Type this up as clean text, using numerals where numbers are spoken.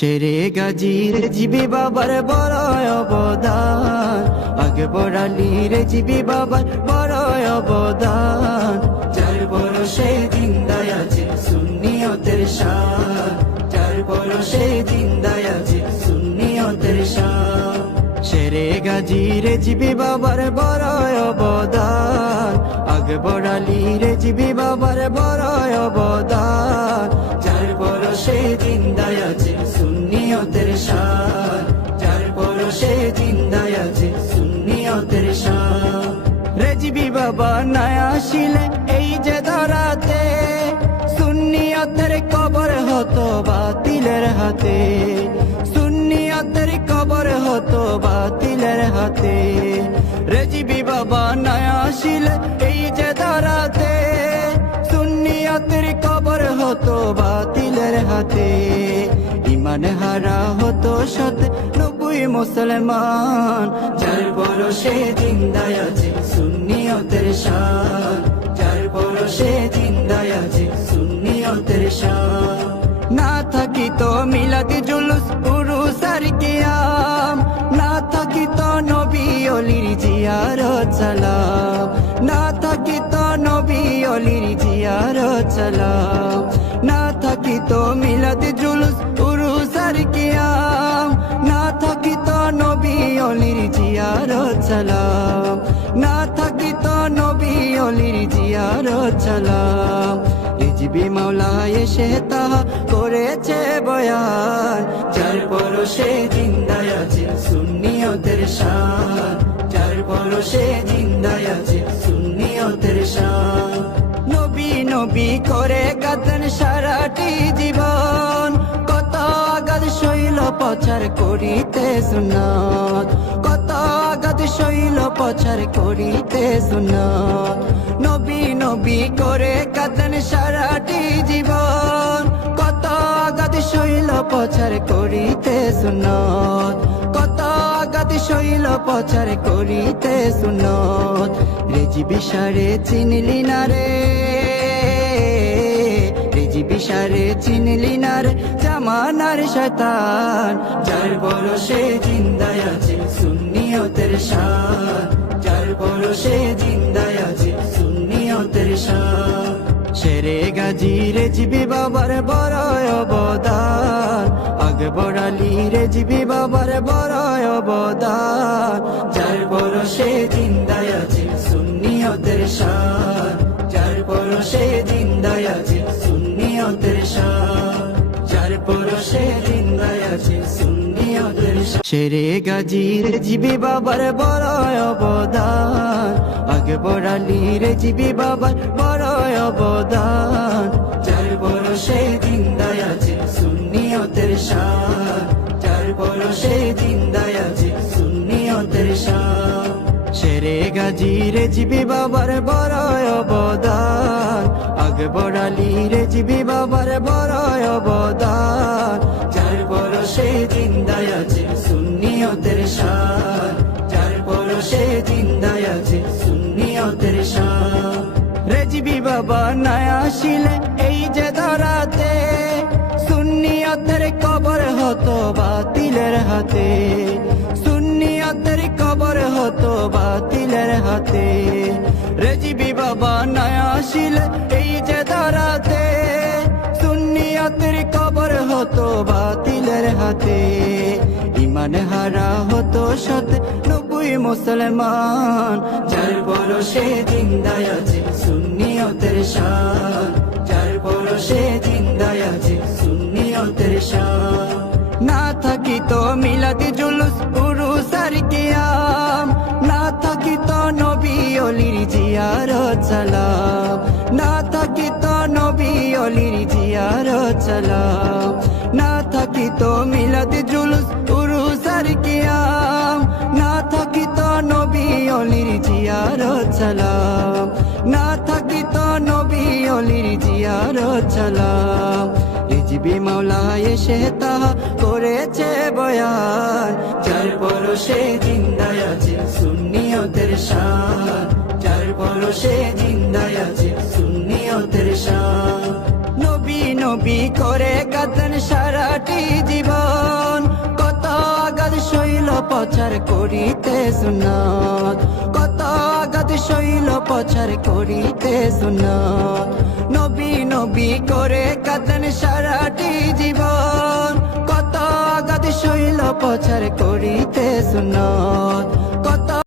শেরে গাজীর জিবি বাবার বড় অবদান, আগে বড়ালির জিবি বাবার বড় অবদান। যার বড় সে জিন্দায় আছে সুন্নিয়তের শান, যার বড় সে জিন্দায় আছে সুন্নিয়তের শান। শেরে গাজীর জিবি বাবার বড় অবদান, আগে বড়ালির জিবি বাবার বড় অবদান। যার বড় সে জিন্দায় আছে সুন্নিয়তের শান, যার বড় সে জিন্দায় আছে সুন্নিয়তের শান। রেজিবি বাবা নাই আসিলে এই যে ধরাতে, সুন্নিয়তের কবর হতো বাতিলের হাতে, সুন্নিয়তের কবর হতো বাতিলের হাতে। রেজিবি বাবা নাই আসিলে এই যে ধরাতে, সুন্নিয়তের কবর হতো বাতিলের হাতে। ইমান হারা হতো ৯৭ মুসলমান, যার বড় সে জিন্দায় আছে সুন্নিয়তের শান, যার বড় সে জিন্দায় আছে সুন্নিয়তের শান। না থাকিত মিলাদ জুলুস উরুস আর কিয়াম, না থাকিত নবী অলির জিয়ারত সালাম, না থাকিত নবী অলির জিয়ারত সালাম। না থাকিত মিলাদ জুলুস উরুস আর কিয়াম, না থাকিত নবী অলির জিয়ারত সালাম, না থাকিত নবী অলির জিয়ারত সালাম। রিজবি মাওলা এসে তাহা করেছে বয়ান, যার বড় সে জিন্দায় আছে সুন্নিয়তের শান, যার বড় সে জিন্দায় আছে সুন্নিয়তের শান। নবী নবী করে কাঁদেন সারাটি জীবন, কত আঘাত শৈল পচার করিতে সুন্নাত, কত আঘাত শৈল পচার করিতে সুন্নাত। নবী নবী করে কাঁদেন সারাটি জীবন, কত আঘাত শৈল পচার করিতে সুন্নাত, কত আঘাত শৈল পচার করিতে সুন্নাত। রেজিবি সারে চিনলি না রে, রেজিবি সারে চিনলি না রে জামানার শয়তান। যার বড় সে জিন্দায় আছে সুন্নিয়তের শান, যার বড় সে জিন্দায় আছে সুন্নিয়তের শান। শেরে গাজীর জিবি বাবার বড় অবদান, আগে বড়ালির জিবি বাবার বড় অবদান। যার বড় সে জিন্দায় আছে সুন্নিয়তের শান, যার বড় সে জিন্দায় আছে সুন্নিয়তের শান, যার বড় সে জিন্দায় আছে সুন্নিয়তের শান। শেরে গাজীর জিবি বাবার বড় অবদান, আগে বড়ালির জিবি বাবার বড় অবদান। যার বড় সে জিন্দায় আছে সুন্নিয়তের শান, যার বড় সে জিন্দায় আছে সুন্নিয়তের শান। শেরে গাজীর জিবি বাবার বড় অবদান, আগে বড়ালির জিবি বাবার বড় অবদান। যার বড় সে জিন্দায় আছে সুন্নিয়তের শান, যার বড় সে জিন্দায় আছে সুন্নিয়তের শান। রেজিবি বাবা নাই আসিলে এই যে ধরাতে, সুন্নিয়তের কবর হতো বাতিলের হাতে, সুন্নিয়তের কবর হতো বাতিলের হাতে। রেজিবি বাবা নাই আসিলে এই যে ধরাতে, সুন্নিয়তের কবর হতো বাতিলের হাতে। ইমান হারা হতো ৯৭ মুসলমান, যার বড় সে জিন্দায় আছে সুন্নিয়তের শান, যার বড় সে জিন্দায় আছে সুন্নিয়তের শান। না থাকিত মিলাদ জুলুস উরুস আর কিয়াম, না থাকিত নবী অলির জিয়ারত সালাম, না থাকিত নবী অলির জিয়ারত সালাম। না থাকিত মিলাদ জুলুস উরুস আর কিয়াম, না থাকিত নবী অলির জিয়ারত সালাম, না থাকিত নবী অলির জিয়ারত সালাম। রিজবি মাওলা এসে তাহা করেছে বয়ান, যার বড় সে জিন্দায় আছে সুন্নিয়তের শান, যার বড় সে জিন্দায় আছে সুন্নিয়তের শান। নবী নবী করে কাঁদেন সারাটি জীবন, প্রচার করিতে সুন্নাত, কত আঘাত শৈল প্রচার করিতে সুন্নাত। নবী নবী করে কাঁদেন সারাটি জীবন, কত আঘাত শৈল প্রচার করিতে সুন্নাত।